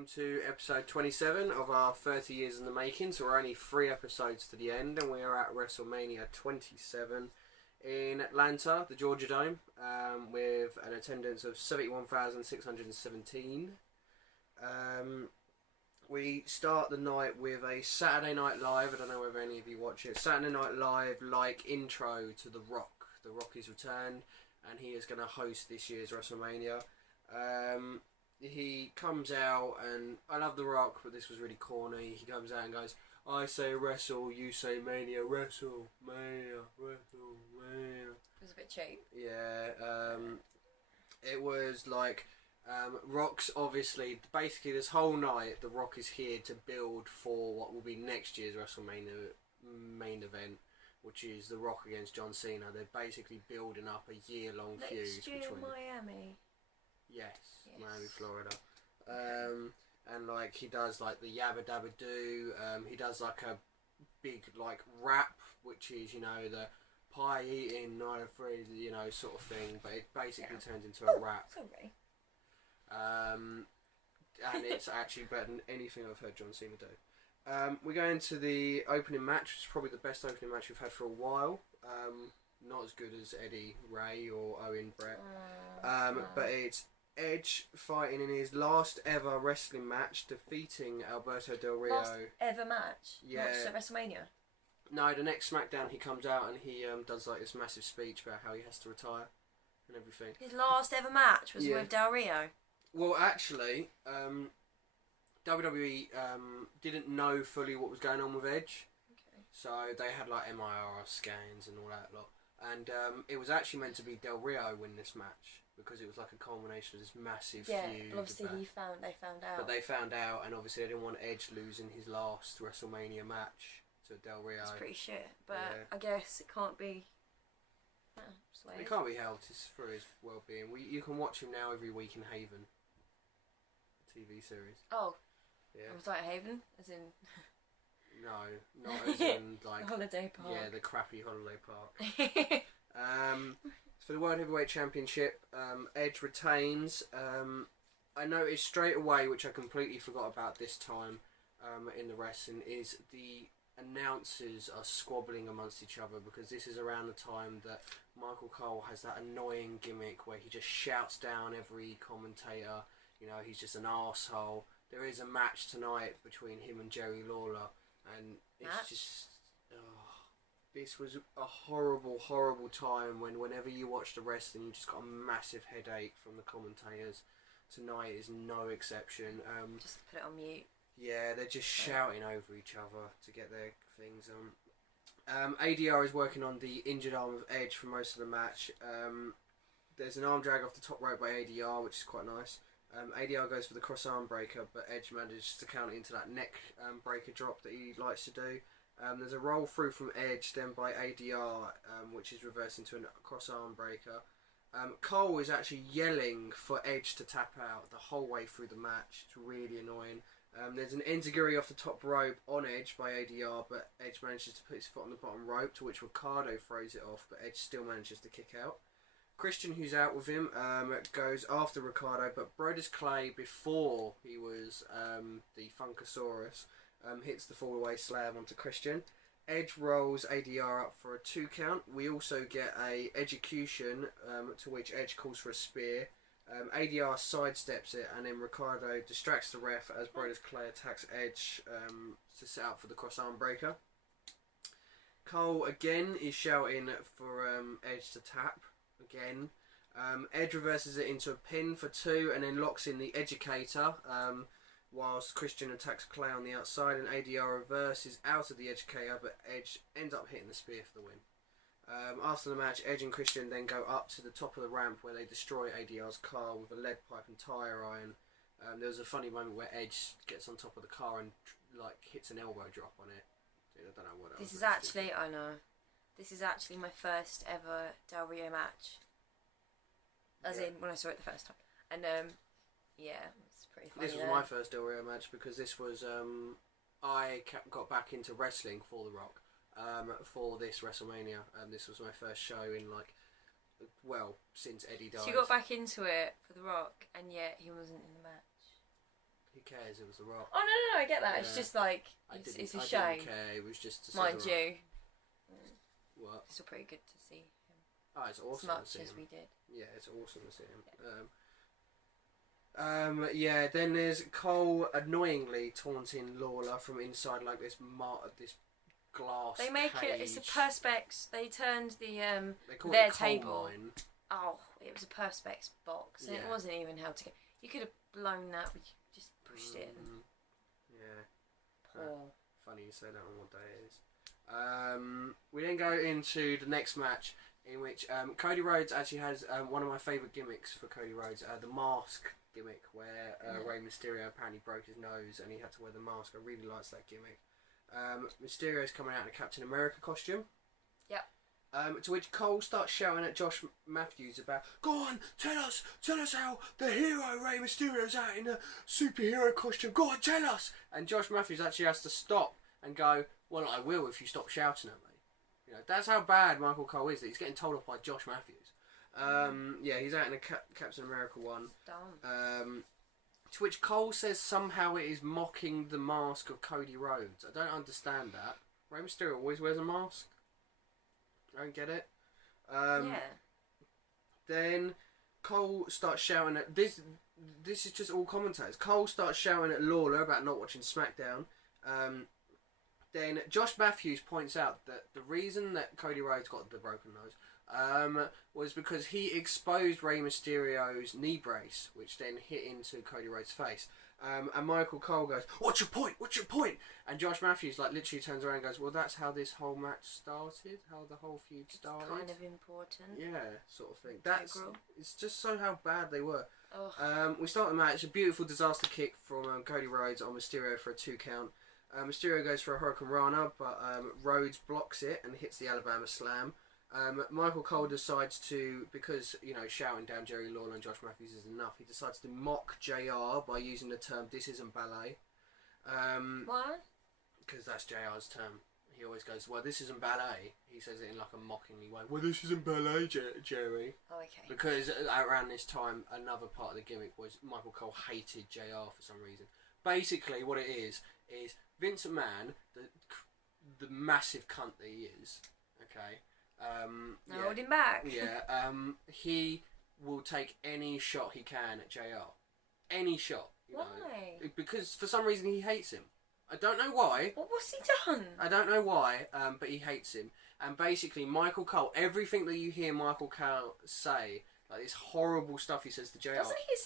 welcome to episode 27 of our 30 years in the making. So we're only 3 episodes to the end, and we are at Wrestlemania 27 in Atlanta, the Georgia Dome, with an attendance of 71,617. We start the night with a Saturday Night Live. I don't know whether any of you watch it. Saturday Night Live like intro to The Rock. The Rock is returned, and he is going to host this year's Wrestlemania. He comes out, and I love The Rock, but this was really corny. He comes out and goes, I say wrestle, you say mania, wrestle, mania, wrestle, mania. It was a bit cheap. Yeah, it was like, Rock's obviously, basically this whole night, The Rock is here to build for what will be next year's WrestleMania main event, which is The Rock against John Cena. They're basically building up a year-long feud between... Miami. Yes, Miami, Florida. And like he does like the Yabba Dabba Doo. He does like a big like rap, which is, you know, the pie eating, night afraid, you know, sort of thing. But it basically turns into a rap. Sorry. And it's actually better than anything I've heard John Cena do. We go into the opening match, which is probably the best opening match we've had for a while. Not as good as Eddie, Ray or Owen Brett. But it's Edge fighting in his last ever wrestling match, defeating Alberto Del Rio. Last ever match? Yeah. Not just at WrestleMania? No, the next SmackDown he comes out and he does like this massive speech about how he has to retire and everything. His last ever match was with Del Rio? Well, actually, WWE didn't know fully what was going on with Edge. Okay. So they had like MIR scans and all that lot. And it was actually meant to be Del Rio win this match, because it was like a culmination of this massive feud. Yeah, but obviously they found out. But they found out, and obviously they didn't want Edge losing his last WrestleMania match to Del Rio. It's pretty shit, but I guess it can't be... It can't be helped. It's for his well-being. You can watch him now every week in Haven. TV series. Oh. Yeah. Was that Haven? As in... No, not as in like... Holiday park. Yeah, the crappy holiday park. For the World Heavyweight Championship, Edge retains. I noticed straight away, which I completely forgot about this time in the wrestling, is the announcers are squabbling amongst each other, because this is around the time that Michael Cole has that annoying gimmick where he just shouts down every commentator. You know, he's just an arsehole. There is a match tonight between him and Jerry Lawler, and it's just... this was a horrible, horrible time whenever you watch the wrestling, you just got a massive headache from the commentators. Tonight is no exception. Just put it on mute. Yeah, they're just shouting over each other to get their things on. ADR is working on the injured arm of Edge for most of the match. There's an arm drag off the top rope by ADR, which is quite nice. ADR goes for the cross arm breaker, but Edge manages to count into that neck breaker drop that he likes to do. There's a roll through from Edge, then by ADR, which is reversed into a cross arm breaker. Cole is actually yelling for Edge to tap out the whole way through the match. It's really annoying. There's an enziguri off the top rope on Edge by ADR, but Edge manages to put his foot on the bottom rope, to which Ricardo throws it off, but Edge still manages to kick out. Christian, who's out with him, goes after Ricardo, but Brodus Clay, before he was the Funkasaurus, hits the fall-away slam onto Christian. Edge rolls ADR up for a 2 count. We also get a execution, to which Edge calls for a spear. ADR sidesteps it, and then Ricardo distracts the ref as Brodus Clay attacks Edge to set up for the cross-arm breaker. Cole again is shouting for Edge to tap again. Edge reverses it into a pin for 2 and then locks in the Educator, whilst Christian attacks Clay on the outside, and ADR reverses out of the Educator, but Edge ends up hitting the spear for the win. After the match, Edge and Christian then go up to the top of the ramp where they destroy ADR's car with a lead pipe and tyre iron. There was a funny moment where Edge gets on top of the car and like hits an elbow drop on it. I don't know what else. This is actually, I know. This is actually my first ever Del Rio match. As in, when I saw it the first time. And, yeah, it's pretty funny. This was my first Del Rio match, because this was, I got back into wrestling for The Rock, for this WrestleMania. This was my first show in, like, well, since Eddie died. So you got back into it for The Rock, and yet he wasn't in the match. Who cares? It was The Rock. Oh no, I get that. It's just like it's a shame. I didn't care. It was just to see Mind The Rock. you. What? It's still pretty good to see him. Oh, it's awesome As much to see as him. we did. Yeah, it's awesome to see him. Yeah. Then there's Cole annoyingly taunting Lawler from inside like this glass. They make cage. it. It's a perspex. They turned the They call their it a coal table. mine. Oh, it was a perspex box, and it wasn't even how to get. You could have blown that, but you just pushed it. And Yeah. poor. Funny you say that on what day it is. We then go into the next match in which Cody Rhodes actually has one of my favourite gimmicks for Cody Rhodes, the mask gimmick, where Rey Mysterio apparently broke his nose and he had to wear the mask. I really liked that gimmick. Mysterio's coming out in a Captain America costume. Yep. To which Cole starts shouting at Josh Matthews about, "Go on, tell us how the hero Rey Mysterio's out in a superhero costume. Go on, tell us." And Josh Matthews actually has to stop and go, "Well, I will if you stop shouting at me." You know, that's how bad Michael Cole is. That he's getting told off by Josh Matthews. Yeah, he's out in a Captain America one. Dumb. To which Cole says somehow it is mocking the mask of Cody Rhodes. I don't understand that. Rey Mysterio always wears a mask. I don't get it. Then Cole starts shouting at this. This is just all commentators. Cole starts shouting at Lawler about not watching SmackDown. Then Josh Matthews points out that the reason that Cody Rhodes got the broken nose was because he exposed Rey Mysterio's knee brace, which then hit into Cody Rhodes' face. And Michael Cole goes, "What's your point? What's your point?" And Josh Matthews like literally turns around and goes, "Well, that's how this whole match started. How the whole feud started." Kind of important. Yeah, sort of thing. It's just so how bad they were. Oh. We start the match. A beautiful disaster kick from Cody Rhodes on Mysterio for a 2 count. Mysterio goes for a Hurricane Rana, but Rhodes blocks it and hits the Alabama Slam. Michael Cole decides to, because, you know, shouting down Jerry Lawler and Josh Matthews is enough, he decides to mock JR by using the term, "This isn't ballet." Why? Because that's JR's term. He always goes, "Well, this isn't ballet." He says it in like a mockingly way. "Well, this isn't ballet, Jerry." Oh, okay. Because around this time, another part of the gimmick was Michael Cole hated JR for some reason. Basically, what it is Vince McMahon, the massive cunt that he is, okay? Hold him back. Yeah, he will take any shot he can at JR. Any shot. You Why? know, because for some reason he hates him. I don't know why. What's he done? I don't know why, but he hates him. And basically, Michael Cole, everything that you hear Michael Cole say, like this horrible stuff he says to JR. Doesn't he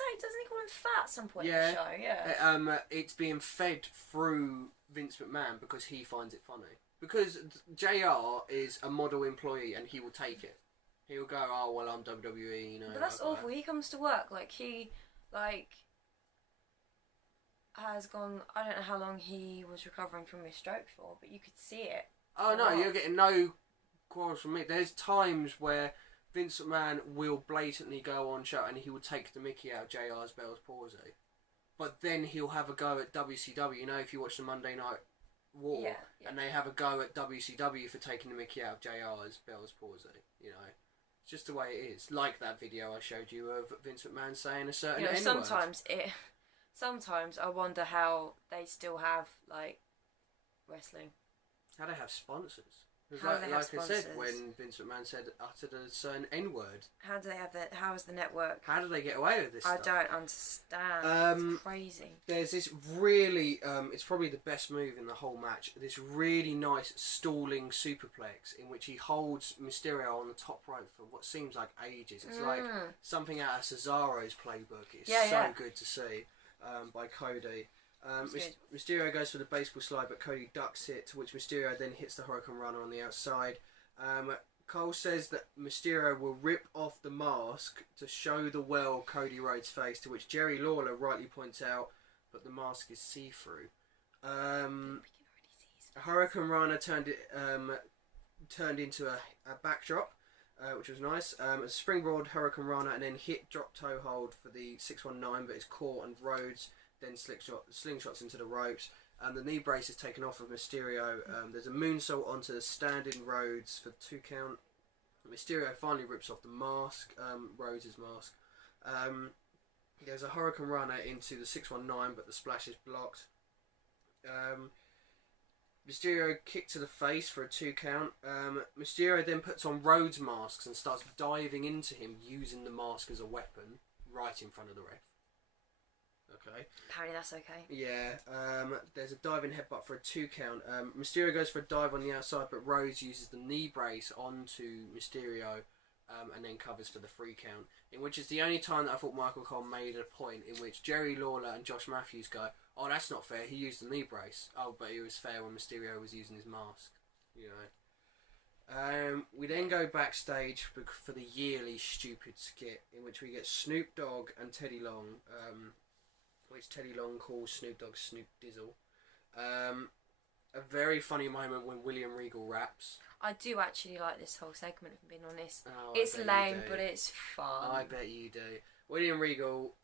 call him fat at some point in the show? Yeah. It's being fed through Vince McMahon because he finds it funny. Because JR is a model employee and he will take it. He'll go, "Oh, well, I'm WWE, you know." But that's awful. He comes to work, he has gone, I don't know how long he was recovering from his stroke for, but you could see it. Oh, no, you're getting no quarrels from me. There's times where Vince McMahon will blatantly go on show and he will take the mickey out of JR's Bell's palsy. But then he'll have a go at WCW. You know, if you watch the Monday Night War, and they have a go at WCW for taking the mickey out of JR's Bell's palsy, you know. It's just the way it is. Like that video I showed you of Vince McMahon saying a certain N-word. Sometimes I wonder how they still have, wrestling. How they have sponsors. How they have sponsors. I said, when Vince McMahon uttered a certain N-word. How do they have that? How is the network? How do they get away with this I stuff? don't understand. It's crazy. There's this really, it's probably the best move in the whole match, this really nice stalling superplex in which he holds Mysterio on the top rope for what seems like ages. It's like something out of Cesaro's playbook. It's so good to see by Cody. Mysterio goes for the baseball slide, but Cody ducks it, to which Mysterio then hits the Hurricane Runner on the outside. Cole says that Mysterio will rip off the mask to show the Cody Rhodes' face, to which Jerry Lawler rightly points out, but the mask is see-through. Hurricane Runner turned into a backdrop, which was nice. A springboard Hurricane Runner and then hit drop toe hold for the 619, but it's caught and Rhodes then slingshots into the ropes. The knee brace is taken off of Mysterio. There's a moonsault onto the standing Rhodes for 2 count. Mysterio finally rips off the mask, Rhodes' mask. There's a Hurricane Runner into the 619, but the splash is blocked. Mysterio kick to the face for a 2 count. Mysterio then puts on Rhodes masks and starts diving into him using the mask as a weapon right in front of the ref. Okay. Apparently that's okay. Yeah. There's a diving headbutt for a 2 count. Mysterio goes for a dive on the outside, but Rhodes uses the knee brace onto Mysterio and then covers for the 3 count. In which is the only time that I thought Michael Cole made a point in which Jerry Lawler and Josh Matthews go, oh, that's not fair, he used the knee brace. Oh, but it was fair when Mysterio was using his mask. You know. We then go backstage for the yearly stupid skit in which we get Snoop Dogg and Teddy Long, which Teddy Long calls Snoop Dogg Snoop Dizzle. A very funny moment when William Regal raps. I do actually like this whole segment, if I'm being honest. Oh, it's lame, but it's fun. I bet you do. William Regal,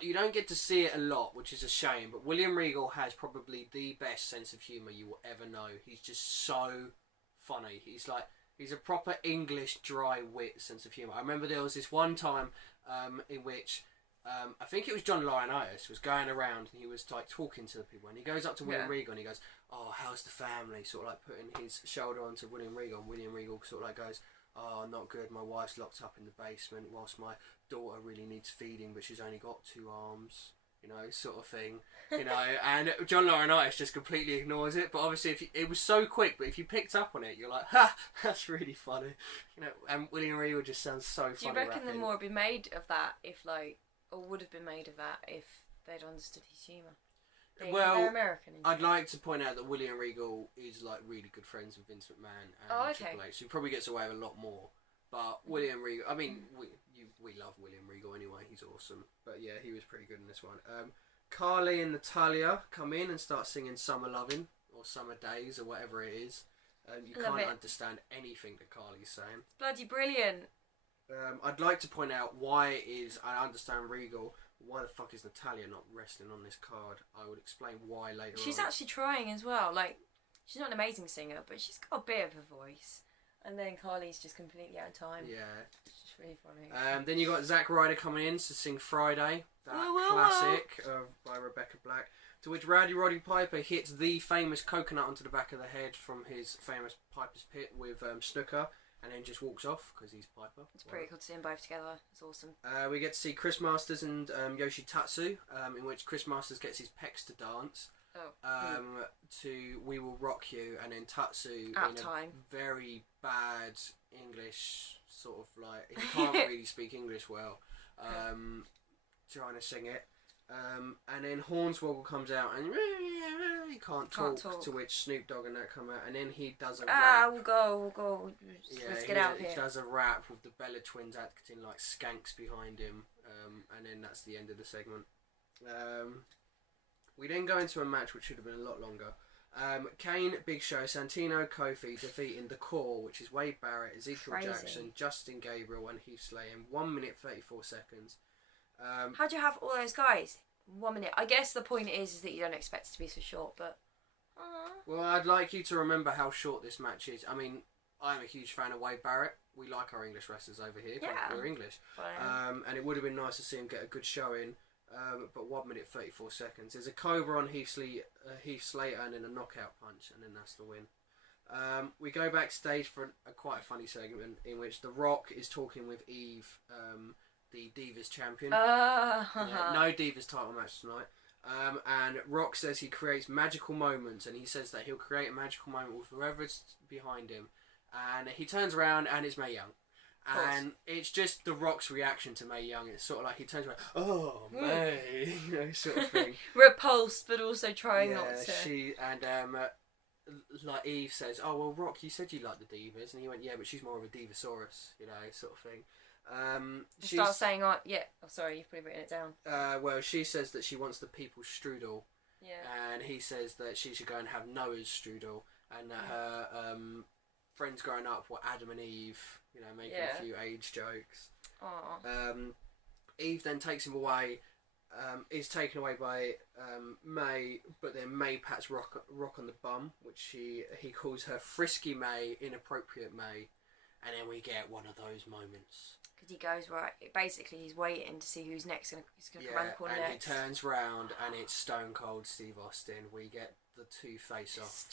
you don't get to see it a lot, which is a shame, but William Regal has probably the best sense of humour you will ever know. He's just so funny. He's a proper English dry wit sense of humour. I remember there was this one time in which I think it was John Laurinaitis was going around and he was like talking to the people, and he goes up to William Regal and he goes, oh, how's the family? Sort of like putting his shoulder onto William Regal, and William Regal sort of like goes, oh, not good, my wife's locked up in the basement whilst my daughter really needs feeding but she's only got 2 arms, you know, sort of thing, you know. And John Laurinaitis just completely ignores it, but obviously it was so quick, but if you picked up on it you're like, ha, that's really funny, you know. And William Regal just sounds so funny. Do you reckon the more would be made of that if or would have been made of that if they'd understood his humour? Well, they're American. I'd like to point out that William Regal is like really good friends with Vince McMahon and Triple H, so he probably gets away with a lot more. But William Regal, I mean, we love William Regal anyway. He's awesome. But yeah, he was pretty good in this one. Carly and Natalia come in and start singing "Summer Lovin'" or "Summer Days" or whatever it is. You can't understand anything that Carly's saying. Bloody brilliant. I'd like to point out I understand Regal. Why the fuck is Natalia not wrestling on this card? I would explain why later on. She's actually trying as well. Like, she's not an amazing singer, but she's got a bit of a voice. And then Carly's just completely out of time. Yeah. It's just really funny. Then you got Zack Ryder coming in to sing Friday, that classic by Rebecca Black. To which Rowdy Roddy Piper hits the famous coconut onto the back of the head from his famous Piper's Pit with Snooker. And then just walks off because he's Piper. It's pretty cool to see them both together. It's awesome. We get to see Chris Masters and Yoshitatsu, in which Chris Masters gets his pecs to dance. To "We Will Rock You," and then Tatsu a very bad English sort of like he can't really speak English well, trying to sing it. And then Hornswoggle comes out and he can't talk. To which Snoop Dogg and that come out, and then he does a rap. We'll go. Let's get out here. He does a rap with the Bella Twins acting like skanks behind him, and then that's the end of the segment. We then go into a match which should have been a lot longer. Kane, Big Show, Santino, Kofi defeating The Core, which is Wade Barrett, Ezekiel Jackson, Justin Gabriel and Heath Slater in 1 minute 34 seconds. How'd you have all those guys? 1 minute. I guess the point is that you don't expect it to be so short, but... Well, I'd like you to remember how short this match is. I mean, I'm a huge fan of Wade Barrett. We like our English wrestlers over here. Yeah. We're English. And it would have been nice to see him get a good showing. But 1 minute 34 seconds. There's a Cobra on Heath Slater and then a knockout punch, and then that's the win. We go backstage for quite a funny segment in which The Rock is talking with Eve, the Divas champion. No Divas title match tonight. And Rock says he creates magical moments, and he says that he'll create a magical moment with whoever's behind him. And he turns around and it's Mae Young. And it's just The Rock's reaction to Mae Young. It's sort of like he turns around, oh, Mae, you know, sort of thing. Repulsed, but also trying not to. Like Eve says, oh, well, Rock, you said you liked the Divas. And he went, yeah, but she's more of a Divasaurus, you know, sort of thing. She starts saying, oh, sorry, you've probably written it down. Well, she says that she wants the people's strudel. Yeah. And he says that she should go and have Noah's strudel. And that her friends growing up were Adam and Eve, you know, making a few age jokes. Eve then takes him away, is taken away by Mae, but then Mae pats Rock on the bum, which he calls her Frisky Mae, Inappropriate Mae, and then we get one of those moments. Because he goes, right, basically he's waiting to see who's next. He's going to come around the corner and next. he turns round and it's Stone Cold Steve Austin. We get the two face-off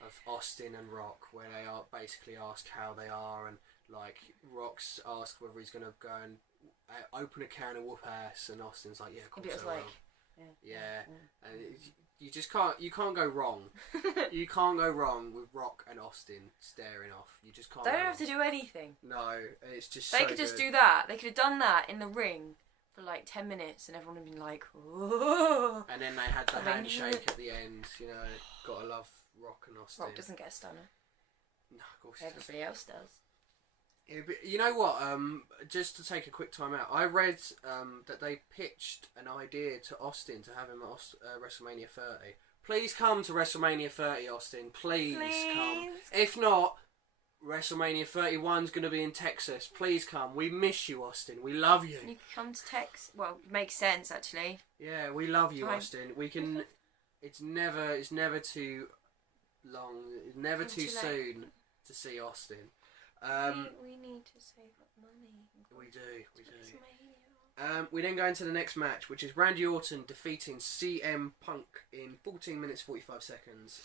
of Austin and Rock, where they are basically ask how they are, and like Rock's asked whether he's going to go and open a can and whoop ass, and Austin's like, yeah, of course I will. Yeah. And you just can't go wrong. You can't go wrong with Rock and Austin staring off. You just can't. They don't have to do anything. No, it's just. They could just do that. They could have done that in the ring for like 10 minutes, and everyone would have been like, "Whoa!" And then they had the handshake at the end. You know, gotta love Rock and Austin. Rock doesn't get a stunner. No, of course. Everybody else does. Yeah, but you know what? Just to take a quick time out, I read that they pitched an idea to Austin to have him at WrestleMania 30. Please come to WrestleMania 30, Austin. Please come. If not, WrestleMania 31 is going to be in Texas. Please come. We miss you, Austin. We love you. You can come to Texas. Well, it makes sense actually. Yeah, we love you, Austin. We can. It's never too long. It's never too soon to see Austin. We need to save up money. We do. We then go into the next match, which is Randy Orton defeating CM Punk in 14 minutes 45 seconds.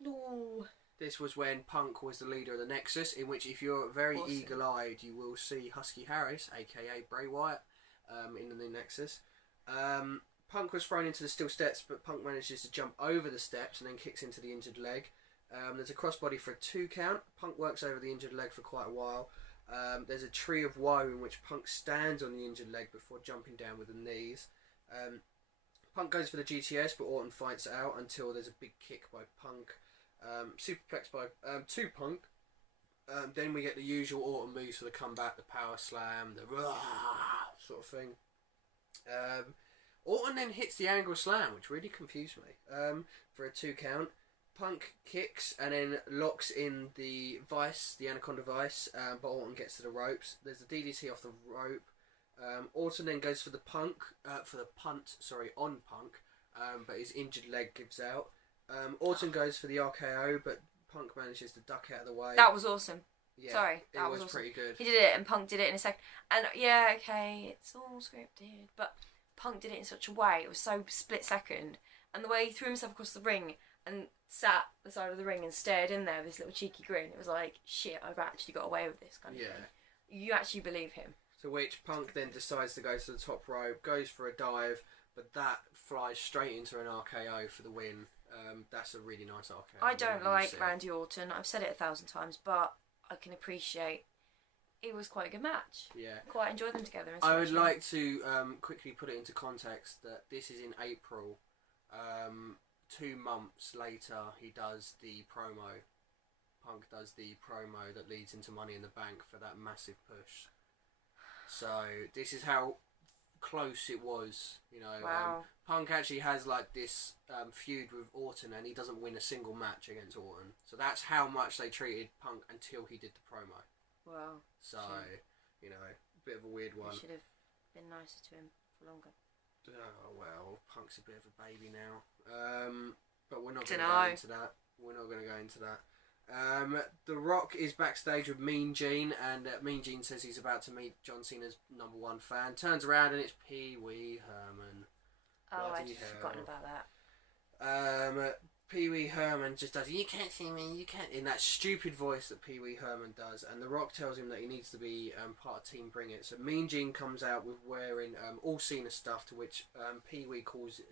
No. This was when Punk was the leader of the Nexus, in which, if you're very eagle-eyed, you will see Husky Harris, aka Bray Wyatt, in the Nexus. Punk was thrown into the steel steps, but Punk manages to jump over the steps and then kicks into the injured leg. There's a crossbody for a 2 count. Punk works over the injured leg for quite a while. There's a tree of woe in which Punk stands on the injured leg before jumping down with the knees. Punk goes for the GTS, but Orton fights out until there's a big kick by Punk. Superplex by to Punk. Then we get the usual Orton moves for the comeback, the power slam, the sort of thing. Orton then hits the angle slam, which really confused me, for a 2 count. Punk kicks and then locks in the vice, the Anaconda vice, but Orton gets to the ropes. There's the DDT off the rope. Orton then goes for the punt, on Punk, but his injured leg gives out. Orton goes for the RKO, but Punk manages to duck out of the way. That was awesome. Yeah, Sorry, that was awesome. pretty good. He did it, and Punk did it in a second. And yeah, okay, it's all scripted, but Punk did it in such a way. It was so split second, and the way he threw himself across the ring and sat the side of the ring and stared in there with this little cheeky grin. It was like, shit, I've actually got away with this kind of thing. You actually believe him. To which Punk then decides to go to the top rope, goes for a dive, but that flies straight into an RKO for the win. That's a really nice RKO. I don't like Randy Orton. I've said it 1,000 times, but I can appreciate it was quite a good match. Yeah. Quite enjoyed them together. I would like to quickly put it into context that this is in April. 2 months later, he does the promo. Punk does the promo that leads into Money in the Bank for that massive push. So this is how close it was, you know. Wow. Punk actually has like this feud with Orton, and he doesn't win a single match against Orton. So that's how much they treated Punk until he did the promo. Wow. So, you know, a bit of a weird one. They should have been nicer to him for longer. Oh, well, Punk's a bit of a baby now. But we're not going to go into that. We're not going to go into that. The Rock is backstage with Mean Gene, and Mean Gene says he's about to meet John Cena's #1 fan. Turns around and it's Pee Wee Herman. Oh, I'd forgotten about that. Pee Wee Herman just does, "You can't see me, you can't," in that stupid voice that Pee Wee Herman does, and The Rock tells him that he needs to be part of Team Bring It. So Mean Gene comes out with wearing all Cena stuff, to which Pee Wee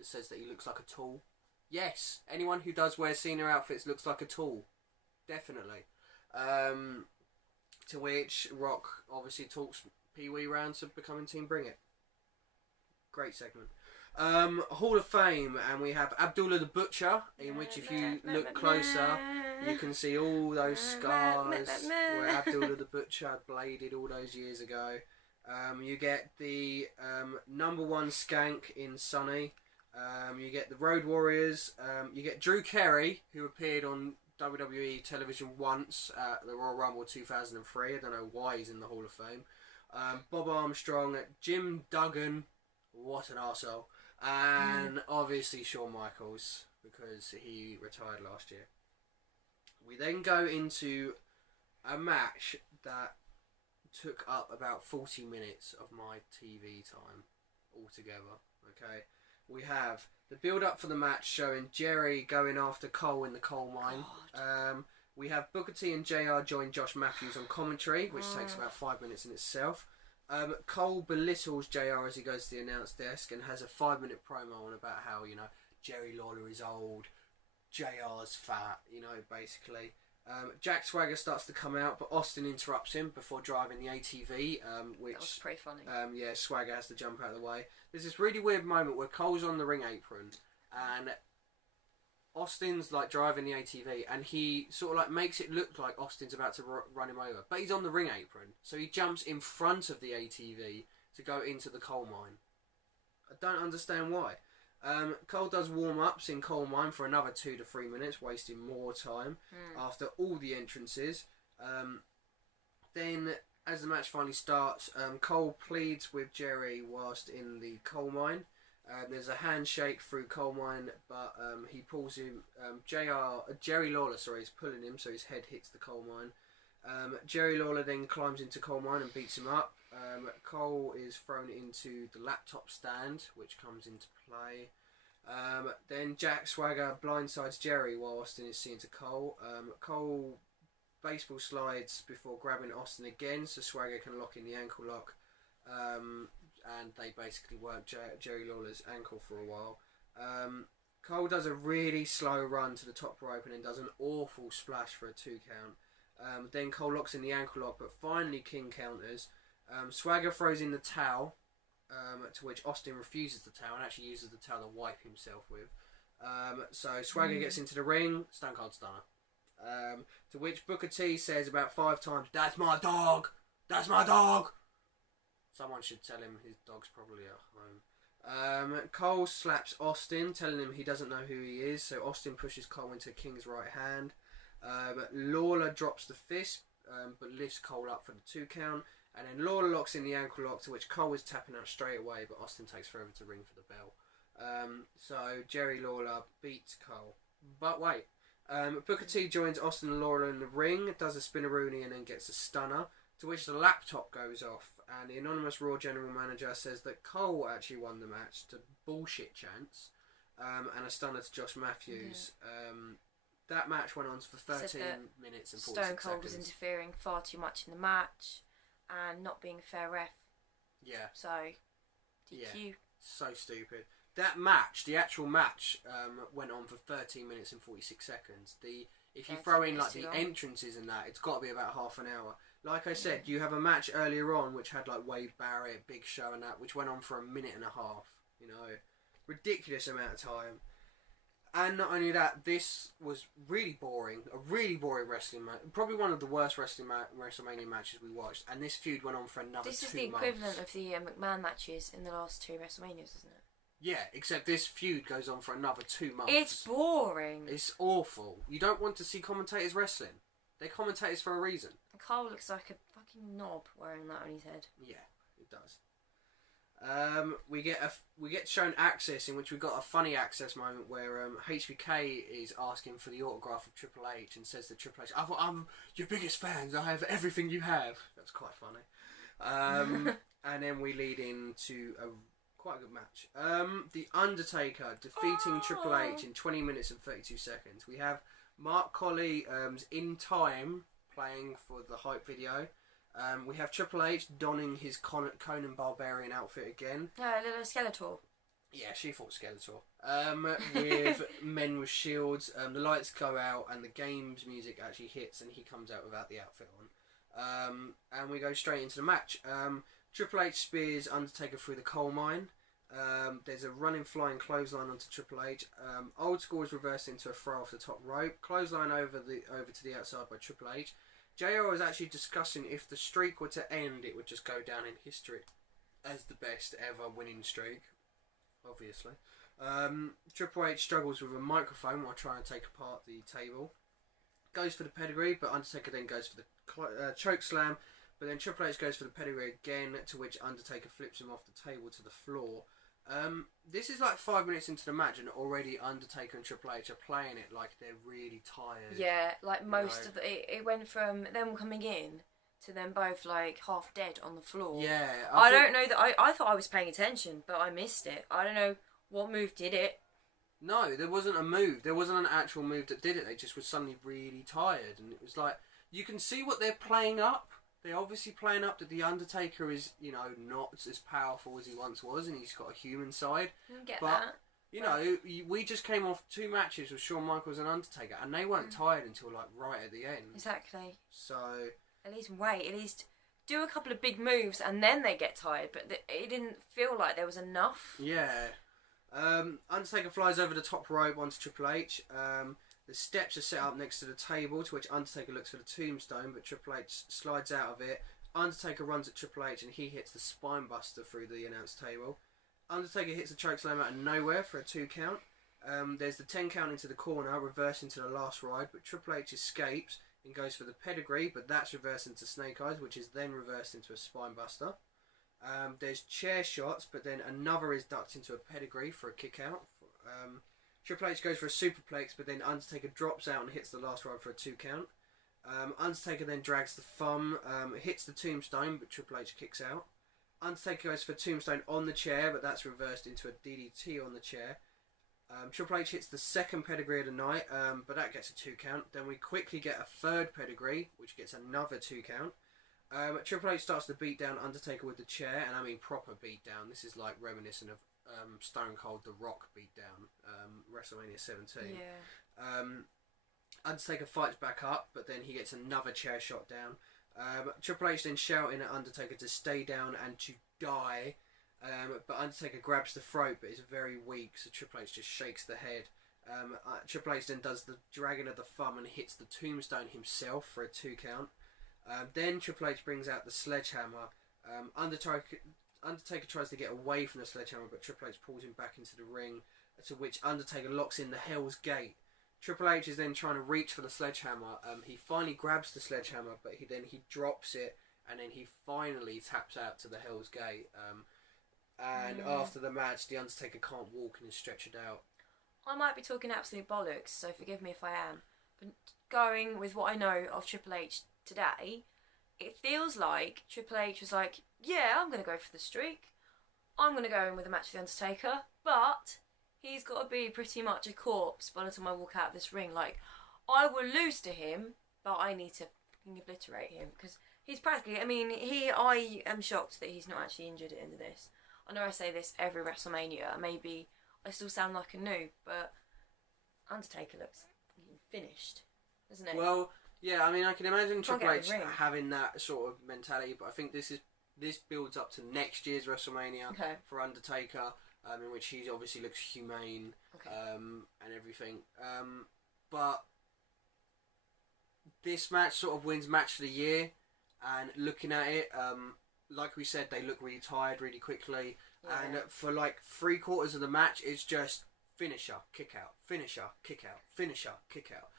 says that he looks like a tool. Yes, anyone who does wear Cena outfits looks like a tool. Definitely. To which Rock obviously talks Pee Wee round to becoming Team Bring It. Great segment. Hall of Fame, and we have Abdullah the Butcher, in which if you look closer you can see all those scars where Abdullah the Butcher bladed all those years ago. You get the #1 skank in Sunny. You get the Road Warriors. You get Drew Carey, who appeared on WWE television once at the Royal Rumble 2003. I don't know why he's in the Hall of Fame. Bob Armstrong, Jim Duggan, what an arsehole. And obviously Shawn Michaels, because he retired last year. We then go into a match that took up about 40 minutes of my TV time altogether. Okay, we have the build-up for the match showing Jerry going after Cole in the coal mine. We have Booker T and JR join Josh Matthews on commentary, which takes about 5 minutes in itself. Cole belittles JR as he goes to the announce desk and has a 5-minute promo on about how, you know, Jerry Lawler is old, JR's fat, you know, basically. Jack Swagger starts to come out, but Austin interrupts him before driving the ATV, which... That was pretty funny. Yeah, Swagger has to jump out of the way. There's this really weird moment where Cole's on the ring apron, and Austin's, like, driving the ATV, and he sort of, like, makes it look like Austin's about to run him over. But he's on the ring apron, so he jumps in front of the ATV to go into the coal mine. I don't understand why. Cole does warm-ups in coal mine for another 2 to 3 minutes, wasting more time after all the entrances. Then, as the match finally starts, Cole pleads with Jerry whilst in the coal mine. There's a handshake through coal mine, but he pulls him. Jerry Lawler, is pulling him, so his head hits the coal mine. Jerry Lawler then climbs into coal mine and beats him up. Cole is thrown into the laptop stand, which comes into play. Then Jack Swagger blindsides Jerry while Austin is seen to Cole. Cole baseball slides before grabbing Austin again, so Swagger can lock in the ankle lock. And they basically work Jerry Lawler's ankle for a while. Cole does a really slow run to the top rope and then does an awful splash for a 2 count. Then Cole locks in the ankle lock, but finally King counters. Swagger throws in the towel, to which Austin refuses the towel and actually uses the towel to wipe himself with. So Swagger gets into the ring, Stone Cold Stunner. To which Booker T says about 5 times, "That's my dog! That's my dog!" Someone should tell him his dog's probably at home. Cole slaps Austin, telling him he doesn't know who he is, so Austin pushes Cole into King's right hand. Lawler drops the fist, but lifts Cole up for the 2 count, and then Lawler locks in the ankle lock, to which Cole is tapping out straight away, but Austin takes forever to ring for the bell. So Jerry Lawler beats Cole. But wait, Booker T joins Austin and Lawler in the ring, does a spinneroonie and then gets a stunner, to which the laptop goes off, and the anonymous Raw general manager says that Cole actually won the match to bullshit chants, and a stunner to Josh Matthews. That match went on for 13 minutes and 46 Stone Cold seconds. was interfering far too much in the match and not being a fair ref. Yeah. So, DQ. Yeah. So stupid. That match, the actual match, went on for 13 minutes and 46 seconds. If you throw in like the entrances and that, it's got to be about half an hour. Like I said, you have a match earlier on which had like Wade Barrett, Big Show and that, which went on for a minute and a half. You know, ridiculous amount of time. And not only that, this was really boring. A really boring wrestling match. Probably one of the worst WrestleMania matches we watched. And this feud went on for another 2 months. This is the equivalent of the McMahon matches in the last 2 WrestleManias, isn't it? Yeah, except this feud goes on for another 2 months. It's boring. It's awful. You don't want to see commentators wrestling. They're commentators for a reason. Cole looks like a fucking knob wearing that on his head. Yeah, it does. We get shown Access, in which we got a funny Access moment where HBK is asking for the autograph of Triple H and says to Triple H, "I'm your biggest fans. I have everything you have." That's quite funny. And then we lead into quite a good match. The Undertaker defeating Triple H in 20 minutes and 32 seconds. We have Mark Colley in time playing for the hype video. We have Triple H donning his Conan Barbarian outfit again. Yeah, a little Skeletor. Yeah, she fought Skeletor. With men with shields. The lights go out and the game's music actually hits and he comes out without the outfit on. And we go straight into the match. Triple H spears Undertaker through the coal mine. There's a running flying clothesline onto Triple H. Old School is reversed into a throw off the top rope. Clothesline over to the outside by Triple H. JR was actually discussing if the streak were to end, it would just go down in history as the best ever winning streak. Obviously. Triple H struggles with a microphone while trying to take apart the table. Goes for the pedigree, but Undertaker then goes for the choke slam. But then Triple H goes for the pedigree again, to which Undertaker flips him off the table to the floor. This is like 5 minutes into the match and already Undertaker and Triple H are playing it like they're really tired. Yeah, like most of it went from them coming in to them both like half dead on the floor. Yeah. I don't know that I thought I was paying attention, but I missed it. I don't know what move did it. No, there wasn't a move. There wasn't an actual move that did it. They just were suddenly really tired, and it was like you can see what they're playing up. They're obviously playing up that the Undertaker is, not as powerful as he once was, and he's got a human side. I get that. We just came off 2 matches with Shawn Michaels and Undertaker, and they weren't tired until like right at the end. Exactly. So at least wait. At least do a couple of big moves, and then they get tired. But it didn't feel like there was enough. yeah. Undertaker flies over the top rope onto Triple H. The steps are set up next to the table, to which Undertaker looks for the tombstone, but Triple H slides out of it. Undertaker runs at Triple H and he hits the spine buster through the announce table. Undertaker hits the chokeslam out of nowhere for a 2 count. There's the 10 count into the corner, reversing to the last ride, but Triple H escapes and goes for the pedigree, but that's reversed into Snake Eyes, which is then reversed into a spine buster. There's chair shots, but then another is ducked into a pedigree for a kick out. Triple H goes for a superplex, but then Undertaker drops out and hits the last ride for a 2 count. Undertaker then drags the thumb, hits the tombstone, but Triple H kicks out. Undertaker goes for tombstone on the chair, but that's reversed into a DDT on the chair. Triple H hits the second pedigree of the night, but that gets a 2 count. Then we quickly get a third pedigree, which gets another 2 count. Triple H starts to beat down Undertaker with the chair, and I mean proper beat down. This is like reminiscent of Stone Cold The Rock beat down, Wrestlemania 17. Yeah. Undertaker fights back up, but then he gets another chair shot down. Triple H then shouting at Undertaker to stay down and to die, but Undertaker grabs the throat, but is very weak, so Triple H just shakes the head. Triple H then does the dragon of the thumb and hits the tombstone himself for a 2 count. Then Triple H brings out the sledgehammer. Undertaker tries to get away from the sledgehammer, but Triple H pulls him back into the ring, to which Undertaker locks in the Hell's Gate. Triple H is then trying to reach for the sledgehammer. He finally grabs the sledgehammer, but he drops it, and then he finally taps out to the Hell's Gate. After the match, the Undertaker can't walk and is stretchered out. I might be talking absolute bollocks, so forgive me if I am. But going with what I know of Triple H today, it feels like Triple H was like, yeah, I'm going to go for the streak. I'm going to go in with a match with the Undertaker, but he's got to be pretty much a corpse by the time I walk out of this ring. Like, I will lose to him, but I need to fucking obliterate him, because he's practically, I am shocked that he's not actually injured at the end of this. I know I say this every WrestleMania, maybe I still sound like a noob, but Undertaker looks finished, doesn't it? Well, yeah, I can imagine Can't Triple get H the ring. having that sort of mentality, but I think this builds up to next year's WrestleMania for Undertaker, in which he obviously looks humane, and everything. But this match sort of wins match of the year, and looking at it, like we said, they look really tired really quickly, and for like 3/4 of the match, it's just finisher, kick out, finisher, kick out, finisher, kick out.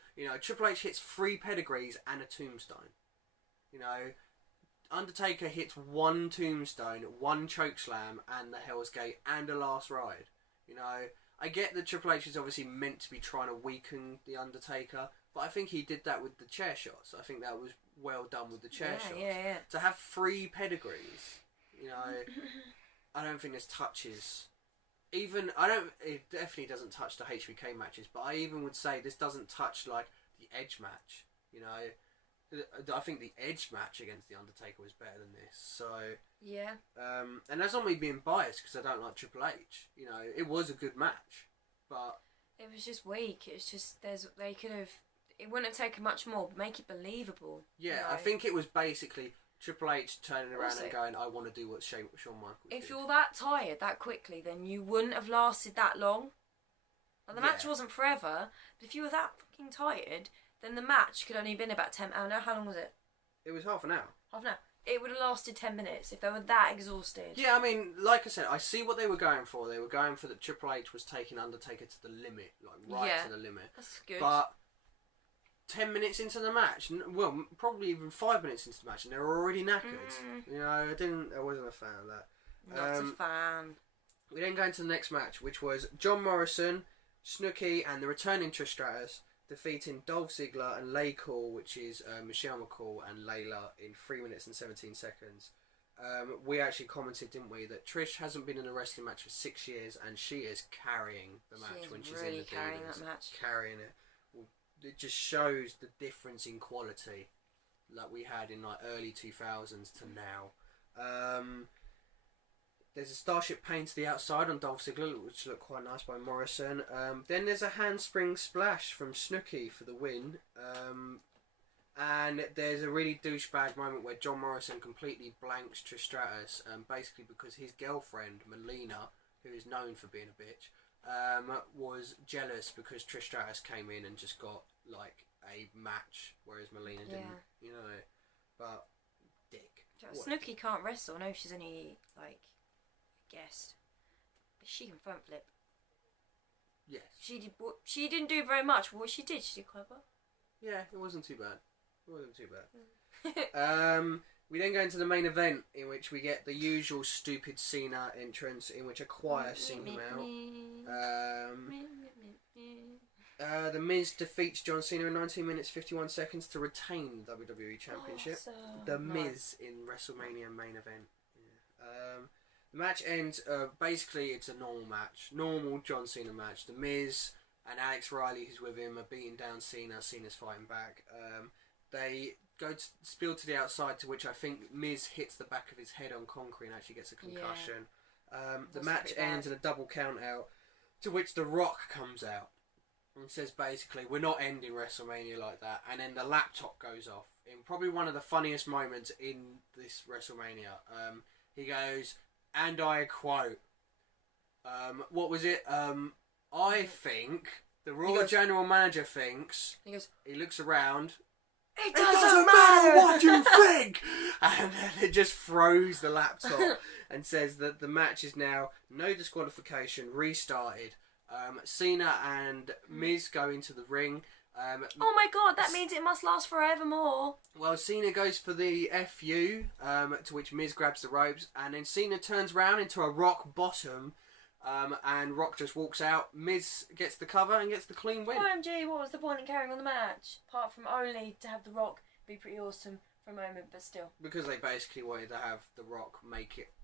Triple H hits 3 pedigrees and a tombstone. Undertaker hits 1 tombstone, 1 chokeslam, and the Hell's Gate, and a last ride. I get that Triple H is obviously meant to be trying to weaken the Undertaker, but I think he did that with the chair shots. I think that was well done with the chair shots. Yeah. To have 3 pedigrees, I don't think this touches. It definitely doesn't touch the HBK matches, but I even would say this doesn't touch like the Edge match. I think the Edge match against the Undertaker was better than this. So yeah. And that's not me being biased because I don't like Triple H. It was a good match, but it was just weak. It was just they could have. It wouldn't have taken much more, but make it believable. Yeah, I think it was basically Triple H turning around and going, I want to do what Shawn Michaels did. If you're that tired that quickly, then you wouldn't have lasted that long. Now, the match wasn't forever, but if you were that fucking tired, then the match could only have been about 10 hours. How long was it? It was half an hour. Half an hour. It would have lasted 10 minutes if they were that exhausted. Yeah, like I said, I see what they were going for. They were going for that Triple H was taking Undertaker to the limit, to the limit. That's good. But 10 minutes into the match, well, probably even 5 minutes into the match, and they were already knackered. I wasn't a fan of that. Not a fan. We then go into the next match, which was John Morrison, Snooki, and the returning Trish Stratus defeating Dolph Ziggler and Lay Call, which is Michelle McCall and Layla, in 3 minutes and 17 seconds. We actually commented, didn't we, that Trish hasn't been in a wrestling match for 6 years, and she is carrying the match when she's really in the carrying Divas. that match. Carrying it. Well, it just shows the difference in quality like we had in like early 2000s to now. There's a Starship Pain to the outside on Dolph Ziggler, which looked quite nice by Morrison. Then there's a handspring splash from Snooki for the win. And there's a really douchebag moment where John Morrison completely blanks Trish Stratus, basically because his girlfriend, Melina, who is known for being a bitch, was jealous because Trish Stratus came in and just got, like, a match, whereas Melina didn't, you know. But, dick. Snooki can't wrestle. No, she's only, like, a guest. But she can front flip. Yes. She didn't do very much. What she did quite well. Yeah, it wasn't too bad. We then go into the main event, in which we get the usual stupid Cena entrance, in which a choir sing him out. The Miz defeats John Cena in 19 minutes 51 seconds to retain the WWE Championship. The Miz in WrestleMania main event. Yeah. The match ends. Basically, it's a normal John Cena match. The Miz and Alex Riley, who's with him, are beating down Cena. Cena's fighting back. They go to spill to the outside, to which I think Miz hits the back of his head on concrete and actually gets a concussion. The match ends in a double count out, to which The Rock comes out and says basically, we're not ending WrestleMania like that. And then the laptop goes off in probably one of the funniest moments in this WrestleMania. He goes, and I quote, what was it? I think the Raw General Manager thinks, he looks around, it doesn't matter what you think! And then it just throws the laptop and says that the match is now no disqualification, restarted. Cena and Miz go into the ring. Oh my god, that means it must last forevermore. Well, Cena goes for the FU, to which Miz grabs the ropes, and then Cena turns around into a Rock bottom, and Rock just walks out. Miz gets the cover and gets the clean win. OMG, what was the point in carrying on the match? Apart from only to have The Rock be pretty awesome for a moment, but still. Because they basically wanted to have The Rock make it,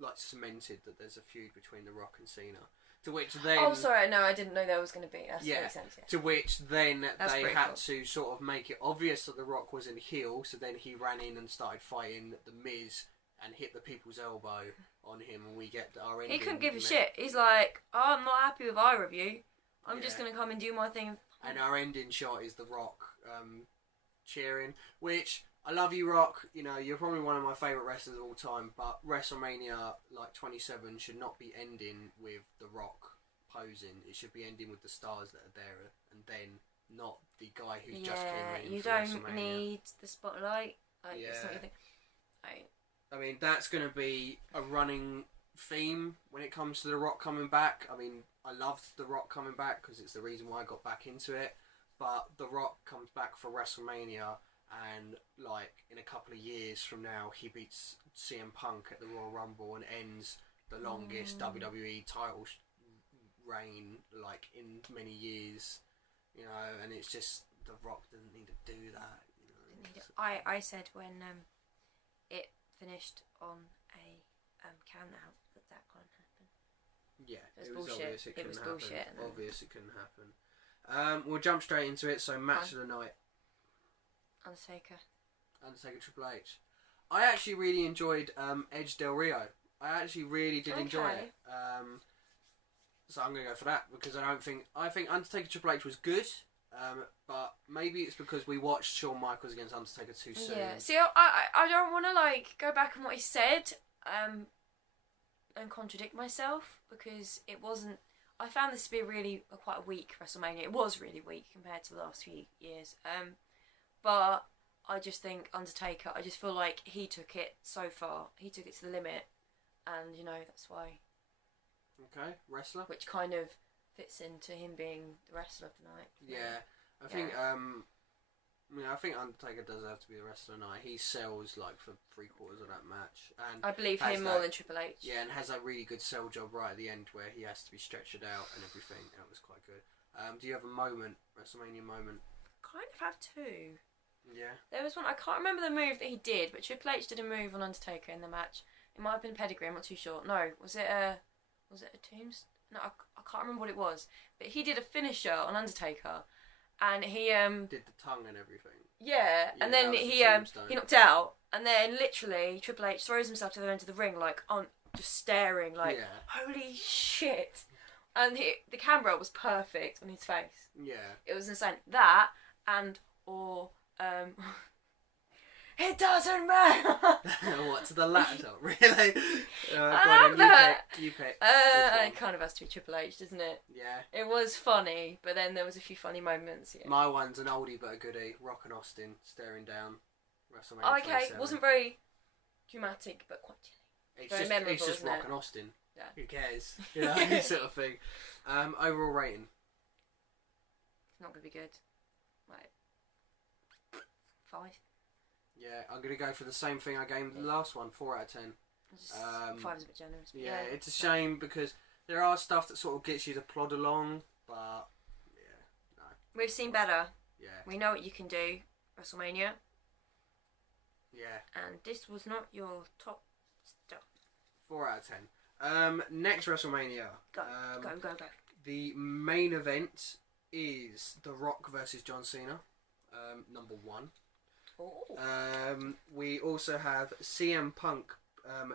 like, cemented that there's a feud between The Rock and Cena. To which then... Oh, sorry, no, I didn't know there was going to be. That makes sense, yeah. To which then they had to sort of make it obvious that The Rock was in heel, so then he ran in and started fighting The Miz and hit the people's elbow on him, and we get our ending. He couldn't give a shit. He's like, oh, I'm not happy with eye review. I'm just going to come and do my thing. And our ending shot is The Rock cheering, which... I love you, Rock. You know, you're probably one of my favourite wrestlers of all time, but WrestleMania, like, 27 should not be ending with The Rock posing. It should be ending with the stars that are there, and then not the guy who's just came in. You don't need the spotlight. It's not your thing. I mean, that's going to be a running theme when it comes to The Rock coming back. I mean, I loved The Rock coming back because it's the reason why I got back into it, but The Rock comes back for WrestleMania. And, like, in a couple of years from now, he beats CM Punk at the Royal Rumble and ends the longest WWE title reign, like, in many years. You know, and it's just, The Rock doesn't need to do that. You know? I said when it finished on a count out that can't happen. Yeah, it was bullshit. It was bullshit. Obvious it couldn't happen. We'll jump straight into it. So, match of the night. Undertaker Triple H. I actually really enjoyed Edge Del Rio. I actually really did enjoy it. So I'm going to go for that because I think Undertaker Triple H was good, but maybe it's because we watched Shawn Michaels against Undertaker too soon. Yeah. See, I don't want to like go back on what he said and contradict myself because it wasn't. I found this to be quite a weak WrestleMania. It was really weak compared to the last few years. But I just think Undertaker, I just feel like he took it so far. He took it to the limit. And, you know, that's why. Okay, wrestler. Which kind of fits into him being the wrestler of the night. Yeah. I think Undertaker does have to be the wrestler of the night. He sells, like, for 3/4 of that match. And I believe him more than Triple H. Yeah, and has that really good sell job right at the end where he has to be stretched out and everything. That was quite good. Do you have a moment, WrestleMania moment? Kind of have two. Yeah. There was one, I can't remember the move that he did, but Triple H did a move on Undertaker in the match. It might have been a pedigree, I'm not too sure. No, was it a tombstone? No, I can't remember what it was. But he did a finisher on Undertaker, and he did the tongue and everything. Yeah, and then he knocked out, and then literally Triple H throws himself to the end of the ring, like on just staring, like holy shit. And the camera was perfect on his face. Yeah, it was insane. That or it doesn't matter. What's the laptop? Really? I love that. You pick. It kind of has to be Triple H, doesn't it? Yeah. It was funny, but then there was a few funny moments. Yeah. My one's an oldie but a goodie. Rock and Austin staring down WrestleMania. Oh, okay, 27. Wasn't very dramatic, but quite chilly. Very memorable. It's just Rock and Austin. Yeah. Who cares? You know, sort of thing. Overall rating. It's not gonna be good. Like 5. Yeah, I'm going to go for the same thing I gave the last one, 4 out of 10. 5 is a bit generous. Yeah, it's a shame because there are stuff that sort of gets you to plod along, but yeah, no. We've seen better. Yeah. We know what you can do, WrestleMania. Yeah. And this was not your top stuff. 4 out of 10. Next WrestleMania. Go. The main event is The Rock versus John Cena, number 1. We also have CM Punk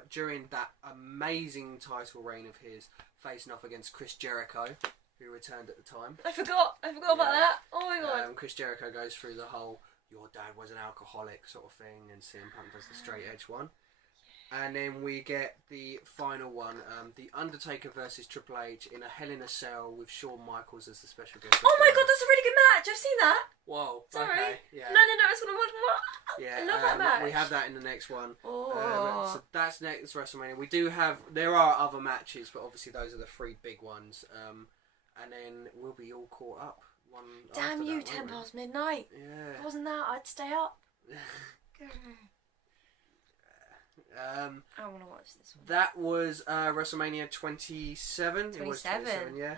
during that amazing title reign of his, facing off against Chris Jericho, who returned at the time. I forgot about that. Oh my god. Chris Jericho goes through the whole "your dad was an alcoholic" sort of thing, and CM Punk does the straight edge one. And then we get the final one, The Undertaker versus Triple H in a Hell in a Cell with Shawn Michaels as the special guest. Oh my god, that's a really good match. I've seen that. Whoa. Sorry. Okay, yeah. No, that's what I want. Yeah, I love that match. We have that in the next one. Oh. So that's next WrestleMania. There are other matches, but obviously those are the 3 big ones. And then we'll be all caught up. Damn you, 10 past midnight. Yeah. If it wasn't that, I'd stay up. I want to watch this one. That was WrestleMania 27. 27. It was 27, yeah.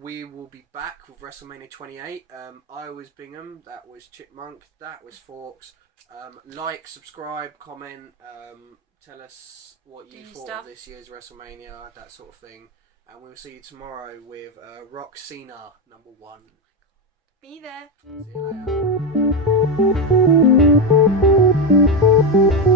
We will be back with WrestleMania 28. I was Bingham. That was Chipmunk. That was Forks. Like, subscribe, comment. Tell us what you thought of this year's WrestleMania, that sort of thing. And we'll see you tomorrow with Rock Cena, number 1. Be there. See you later.